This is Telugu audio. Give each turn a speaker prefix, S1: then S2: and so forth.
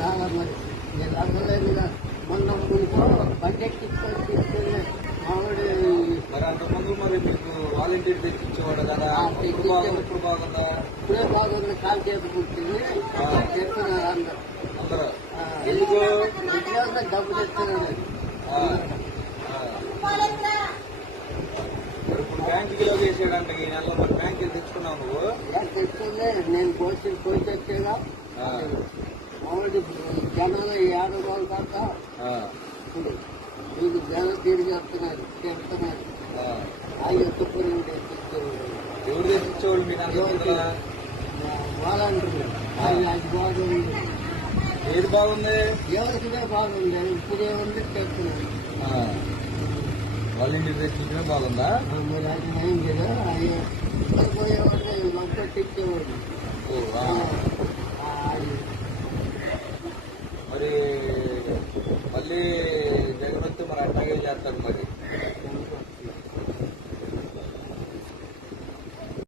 S1: రాగా మరి. నేను అడగలేదుగా మొన్న బడ్జెట్ తీసుకొని తీసుకెళ్ళి మామిడి
S2: మరి అంతకుముందు మరి మీకు వాలంటీర్ తెచ్చిచ్చేవాడు కదా? ఇప్పుడు బాగుంది ఇప్పుడు బాగుందా
S1: ఇప్పుడే బాగుంది కాలు చేతి పుట్టింది చెప్తున్నారు అందరూ.
S2: అందరూ. ఎందుకు?
S1: డబ్బు.
S2: మరి ఇప్పుడు బ్యాంకుకి లో చేసాడంట ఈ నెలలో మరి బ్యాంకుకి తెచ్చుకున్నావు నువ్వు?
S1: తెచ్చిందే నేను కోసి కోసి వచ్చేగా
S2: ఆ,
S1: మామిడి జనాలు ఏడు రోజుల ఉంది. మీకు జనం తిరిగి వస్తున్నారు చెప్తున్నారు
S2: ఆ.
S1: యొక్క పురుగు
S2: ఎవరు తెచ్చిచ్చేవాళ్ళు మీకు
S1: అది అది బాగుంది.
S2: ఏది బాగుంది?
S1: ఎవరికిదే బాగుంది? ఇప్పుడే ఉంది చెప్తున్నారు
S2: తెచ్చిచ్చినా బాగుందా?
S1: మరి అది ఏం కదా అది పోయేవాడిని ఒక్కటి ఇచ్చేవాడు
S2: ఓ, ఆ.
S1: ఆ, అది
S2: మరి మళ్ళీ జగన్ వస్తే మరి అట్లాగే చేస్తారు మరి.